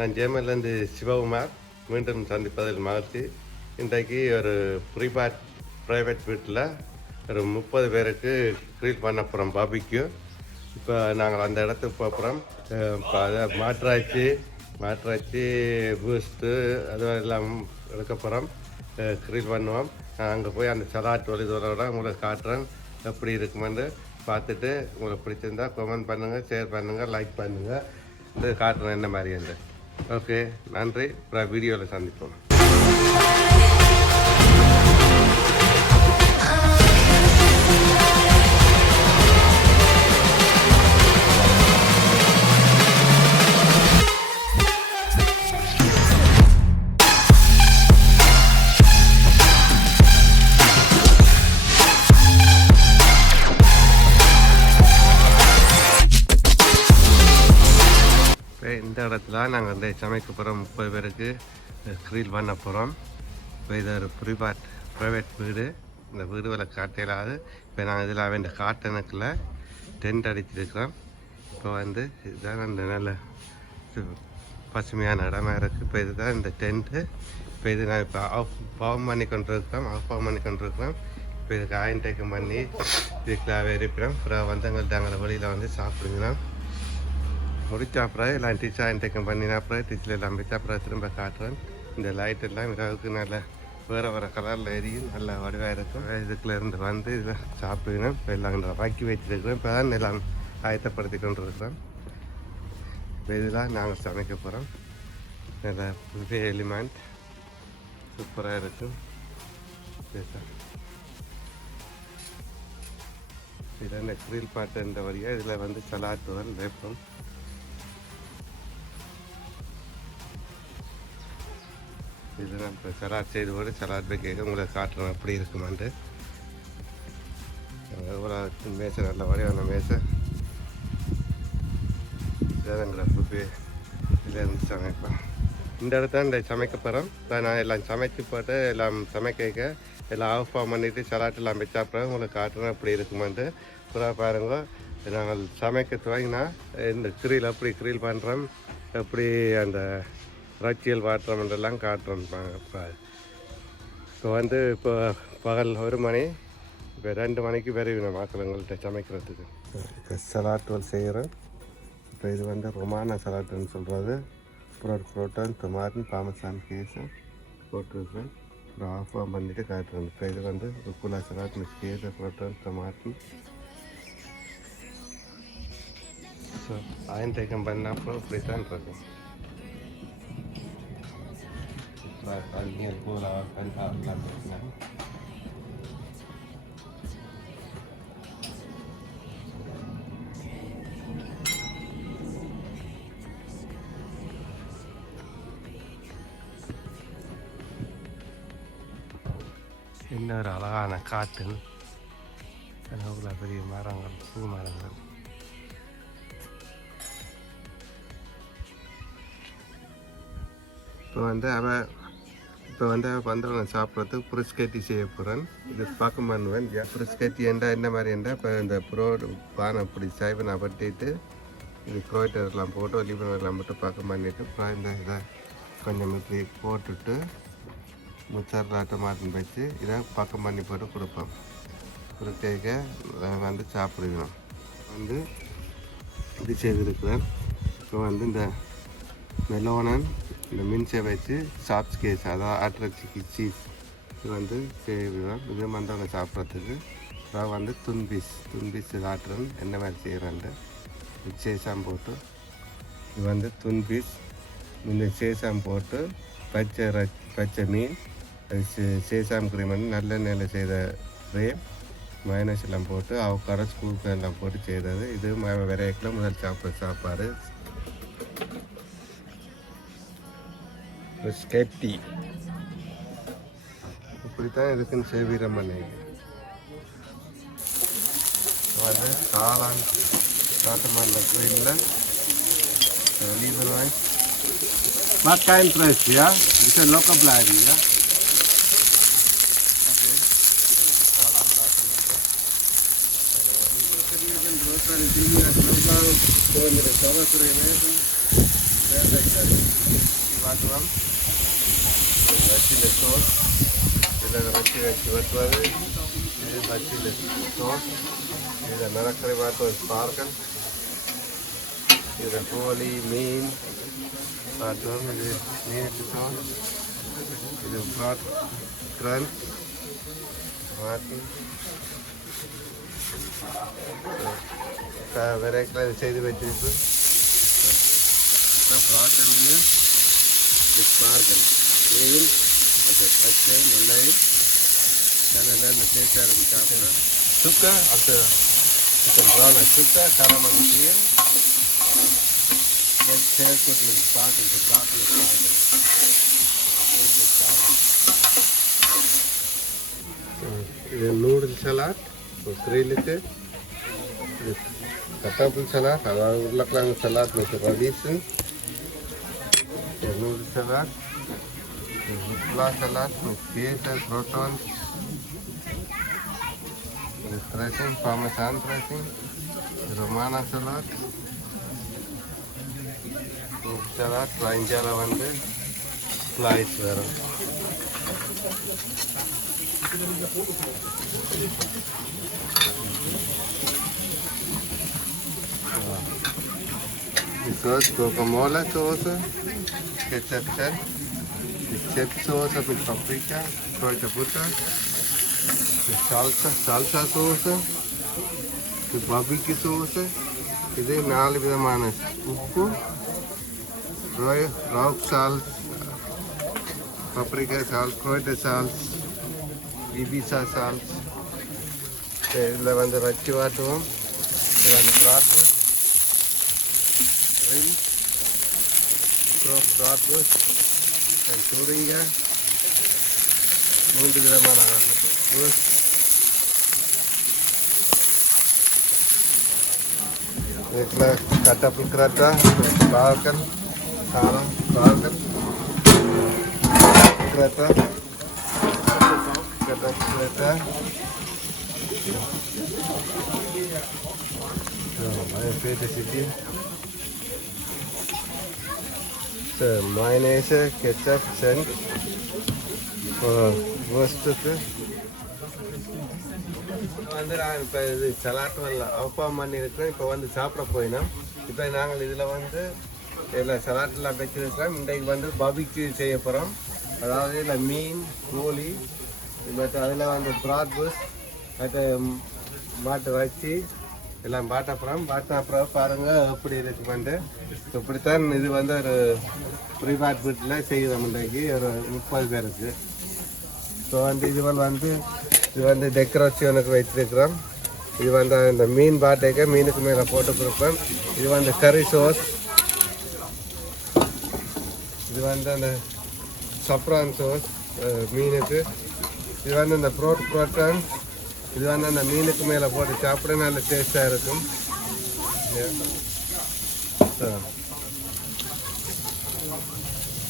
நான் ஜேமல்லேருந்து சிவகுமார் மீண்டும் சந்திப்பதில் மகிழ்ச்சி. இன்றைக்கு ஒரு ப்ரீபாட் ப்ரைவேட் வீட்டில் ஒரு முப்பது பேருக்கு க்ரீல் பண்ண போகிறோம் பாபிக்கு இப்போ நாங்கள் அந்த இடத்துக்கு போகிறோம் இப்போ அதை மாற்றாச்சி மாற்றாச்சி பூஸ்ட்டு அது எல்லாம் எடுக்க போகிறோம் க்ரீல் பண்ணுவோம். அங்கே போய் அந்த சலாட் வழிதோட உங்களுக்கு காட்டுறேன் எப்படி இருக்குமென்னு பார்த்துட்டு உங்களுக்கு பிடிச்சிருந்தா கமெண்ட் பண்ணுங்கள் ஷேர் பண்ணுங்கள் லைக் பண்ணுங்கள் இது காட்டுறேன் என்ன மாதிரி என்று. ஓகே நன்றி. அப்புறம் வீடியோவில் சந்திப்போம். இந்த இடத்துல நாங்கள் வந்து சமைக்க போகிறோம் முப்பது பேருக்கு க்ரீல் பண்ண போகிறோம் இப்போ இது ஒரு ப்ரிவாட் ப்ரைவேட் வீடு. இந்த வீடு வில காட்டையிலாது இப்போ நாங்கள் இதில் அவன் காட்டனுக்குள்ள டென்ட் அடிச்சிருக்கிறோம் இப்போ வந்து இதுதான் அந்த நல்ல பசுமையான இடமா இருக்குது இப்போ இதுதான் இந்த டென்ட்டு இப்போ இது நான் இப்போ ஆஃப் பாவம் பண்ணி கொண்டிருக்கிறோம். ஆஃப் பண்ணி கொண்டிருக்கிறோம். இப்போ இதுக்கு ஆயின் டேக்கம் பண்ணி இதுக்குள்ளாவே இருப்பிடும் அப்புறம் வந்தவங்கள்ட்ட அங்கே வெளியில் வந்து சாப்பிடுங்களாம் முடிச்ச அப்புறம் எல்லாம் டீச்சர் ஆயின் பண்ணின அப்புறம் டீச்சர் எல்லாம் வச்சு அப்புறம் திரும்ப காட்டுறேன் இந்த லைட் எல்லாம் இதாவுக்கு நல்ல வேறு வேறு கலரில் எரியும் நல்ல வடிவாக இருக்கும் இதுக்குள்ள இருந்து வந்து இதில் சாப்பிடுவேன் இப்போ எல்லாம் வாக்கி வச்சிருக்கிறேன் இப்போ தான் எல்லாம் ஆயத்தப்படுத்தி கொண்டு இருக்கிறோம் இப்போ இதெல்லாம் நாங்கள் சமைக்க போகிறோம் நல்ல புது எலிமெண்ட் சூப்பராக இருக்கும் இதுதான். இதான் இந்த கிரில் பாட்டு இந்த வழியாக இதில் வந்து சலாட்டுகள் வேப்பம் இது இப்போ சலாட் செய்து போட்டு சலாட் போய் கேட்க உங்களை காட்டுறேன் அப்படி இருக்குமான்ட்டு. எவ்வளோ மேசை நல்ல வடிவான மேசை. இதாங்கிற புது இதில் இருந்து சமைப்பேன். இந்த இடத்துல இந்த சமைக்க போகிறோம் நான் எல்லாம் சமைச்சு போட்டு எல்லாம் சமைக்க எல்லாம் ஆஃப் ஆஃப் பண்ணிவிட்டு சலாட் எல்லாம் வச்ச அப்புறம் உங்களுக்கு காட்டுறேன் அப்படி இருக்குமான்ட்டு. புறா பாருங்க நாங்கள் சமைக்க துவங்கினா இந்த கிரில் அப்படி கிரில் பண்ணுறோம் எப்படி அந்த இறைச்சியல் வாட்டுறோம்ன்றெல்லாம் காட்டுறோம். இப்போ இப்போ வந்து இப்போ பகல் ஒரு மணி இப்போ ரெண்டு மணிக்கு விரைவின மக்களுங்கள்ட்ட சமைக்கிறதுக்கு. இப்போ சலாட்டுவல் செய்கிறேன் இப்போ இது வந்து ரொமான சலாட்டுன்னு சொல்கிறது அப்புறம் புரோட்டான் டொமாட்டோ பாமசான் கேஸு போட்டிருக்கேன் அப்புறம் ஆஃப் ஆஃப் பண்ணிவிட்டு காட்டுறேன். இப்போ இது வந்து ருக்குலா சலாட் மிஸ் கேஸு புரோட்டான் ஸோ ஆயின் தேக்கம் பண்ண அப்புறம் இப்படி தான் இருக்கும். Kalian pula akan lakukan இன்னொரு அழகான காட்டில் கனவுல பெரிய மரங்கள் பூ மரங்கள் இப்போ வந்து அவன் இப்போ வந்து பந்தரம் சாப்பிட்றதுக்கு புரிஸ்கேட்டி செய்ய போகிறேன் இது பார்க்க பண்ணுவேன் புரிஸ்கேட்டி என்றால் என்ன மாதிரி என்றா இப்போ இந்த ப்ரோ பானை இப்படி சாய்வை நான் பட்டிட்டு இது குரோட்டர்லாம் போட்டு ஒலிபன் எல்லாம் போட்டு பார்க்க பண்ணிட்டு அப்புறம் இந்த இதை கொஞ்சம் இப்படி போட்டுட்டு முச்சர்லா டொமாட்டோ வச்சு இதை பக்கம் பண்ணி போட்டு கொடுப்போம். குறுக்கேக்க வந்து சாப்பிடுவோம் வந்து இது செய்திருக்கிறேன். இப்போ வந்து இந்த மெலோனன் இந்த மின்சை வச்சு சாப்ஸ் கேஸ் அதாவது ஆட்ரச்சிக்கு சீஸ் இது வந்து செய்வோம் இது வந்தவங்க சாப்பிட்றதுக்கு. அப்புறம் வந்து துன்பீஸ் துன்பீஸ் ஆட்டுறன் என்ன மாதிரி செய்கிறேன்ட்டு சேசாம் போட்டு. இது வந்து துன்பீஸ் இந்த சேசாம் போட்டு பச்சை ர- பச்சை மீன் அது சே- சேசாம் கிரீம் வந்து நல்லெண்ணெயில் செய்த கிரேம் மயனஸ் எல்லாம் போட்டு அவக்கார ஸ்கூப் எல்லாம் போட்டு செய்தது. இது விரைக்கில் முதல் சாப்பிட்ற சாப்பாடு. ஸ்கெட்டி. இப்படித்தான் இருக்குன்னு சேவீரம் பண்ணி வந்து காளான் காட்டமான ட்ரெயினில் லீவர் What kind price, yeah? This is local blind, yeah? பார்க்கலாம் வச்சியில் சோஸ் இதில் வச்சு வச்சு வெட்டுவது இது வச்சியில் சோஸ் இதில் மிளக்கரை பார்த்து ஸ்பார்க்கல் இதில் கோழி மீன் பார்த்தோம் இது மீனுக்கு சோஸ் இது ப்ராட் கிரன்ச் மாட்டி வெரைட்டிலாம் செய்து வச்சிருக்கு ப்ராட்டன்லேயே ஸ்பார்க்கல் மீன் அது பச்சை நல்லை நல்ல நல்ல டேஸ்டாக இருக்கும் சாப்பிட சுக்கா அது சிக்கன் ப்ரான சுக்கா காரமான மீன் சேர்த்து ஸ்பார்க்கல் ப்ராட்டல் இது நூடுல் சலாட் த்ரீலுக்கு இது கட்டாப்புல் சலாட் அதாவது உருளைக்கிழங்கு salad with ரவீஸு noodle salad black alert with theater protons with tracing, Thomas and tracing, Romanus alert, Oops alert, Rangela one flies vera. This was Coca-Cola sauce, ketchup, set, chip sauce with paprika, salt butter, the salsa, salsa sauce, the barbecue sauce, இது நாலு விதமான உப்பு Rai rock salt paprika salt, கோயட்ட salt பிபிசா salt இதில் வந்து வச்சு வாட்டுவோம் இது அந்த ப்ராட்டு ரில் க்ரோப் ப்ராட்டு சூரிங்க மூன்று விதமான roast. இதில் கட்டப்புல் கிராட்டா பாகல் காரம் பாகல் கிராட்டா கட்டப்புல் கிராட்டா Meine Fete City. So, Mayonnaise, Ketchup, Senf. வஸ்துக்கு வந்து நாங்கள் இப்போ இது சலாட்டு அப்பா அவப்பாம் பண்ணியிருக்கிறேன் இப்போ வந்து சாப்பிட போயினோம் இப்போ நாங்கள் இதில் வந்து இதில் சலாட்டெல்லாம் வச்சிருக்கிறோம் இன்றைக்கு வந்து பபிக்கு செய்ய போகிறோம் அதாவது இதில் மீன் கோழி மற்ற அதில் வந்து ப்ராட் பூஸ் மற்ற மாட்டை வச்சு எல்லாம் பாட்ட அப்புறம் பாட்ட அப்புறம் பாருங்கள் எப்படி இருக்குமெண்டு இப்படித்தான் இது வந்து ஒரு ப்ரீபாட் வீட்டில் செய்கிறோம் இன்றைக்கு ஒரு முப்பது பேருக்கு. ஸோ வந்து இது வந்து இது வந்து டெக்கரேஷனுக்கு வைத்திருக்கிறோம். இது வந்து இந்த மீன் பாட்டைக்கு மீனுக்கு மேலே போட்டு கொடுப்பேன் இது வந்து கறி சோஸ் இது வந்து அந்த சப்ரான் சோஸ் மீனுக்கு. இது வந்து இந்த ப்ரோட் ப்ரோட்டான் இது வந்து அந்த மீனுக்கு மேலே போட்டு சாப்பிட நல்ல டேஸ்டாக இருக்கும்.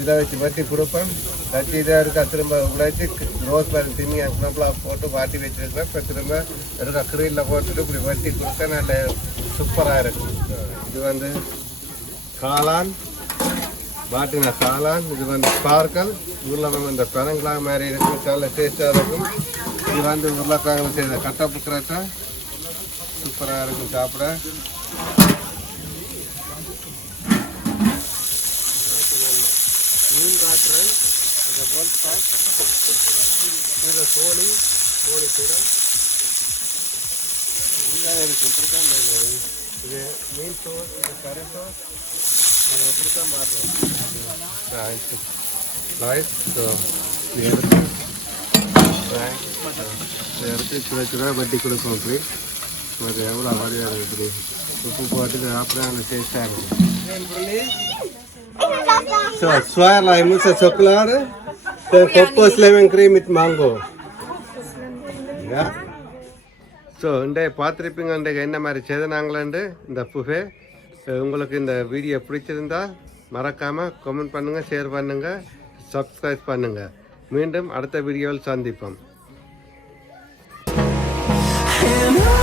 இதை. வச்சு வட்டி கொடுப்பேன். தட்டி இதாக இருக்கா திரும்ப உடைச்சி ரோஸ் பேர் திண்ணி அதுக்கப்புறம் போட்டு வாட்டி வச்சுருக்கேன் இப்போ திரும்ப இருக்கா கிரீலில் போட்டுட்டு இப்படி வட்டி கொடுக்க நல்ல சூப்பராக இருக்கும். இது வந்து காளான். வாட்டின காளான். இது வந்து ஸ்பார்க்கல் உருளைக்கிழங்கு இந்த பனங்கிழா மாதிரி இருக்கும். நல்ல டேஸ்ட்டாக இருக்கும். இது வந்து உருளைக்கிழங்கு செய்த கட்டப்பு கிரட்டா சூப்பராக இருக்கும் சாப்பிட. மீன் காட்டுறேன். அந்த போல் இதில் கோழி கோழி கூட இதாக இருக்கும் இப்படித்தான் வேணும். இது மீன் சோஸ் இது கறி சோஸ் அது இப்படித்தான் மாற்றோம் ரைஸ் ஸோ எடுத்து சின்ன சின்ன வட்டி கொடுக்கும் அப்படி அது எவ்வளோ வழியாக இருக்குது உப்பு போட்டு சாப்பிட அந்த டேஸ்ட்டாக இருக்கும். So, zwei Lime ist Schokolade, dann Kokos Lemon Cream mit Mango. So இன்றைய பார்த்துருப்பீங்க இன்றைக்கு என்ன மாதிரி செய்தனாங்களேண்டு இந்த புஃபே உங்களுக்கு இந்த வீடியோ பிடிச்சிருந்தா மறக்காமல் கமெண்ட் பண்ணுங்கள் ஷேர் பண்ணுங்கள் சப்ஸ்கிரைப் பண்ணுங்கள் மீண்டும் அடுத்த வீடியோவில் சந்திப்போம். And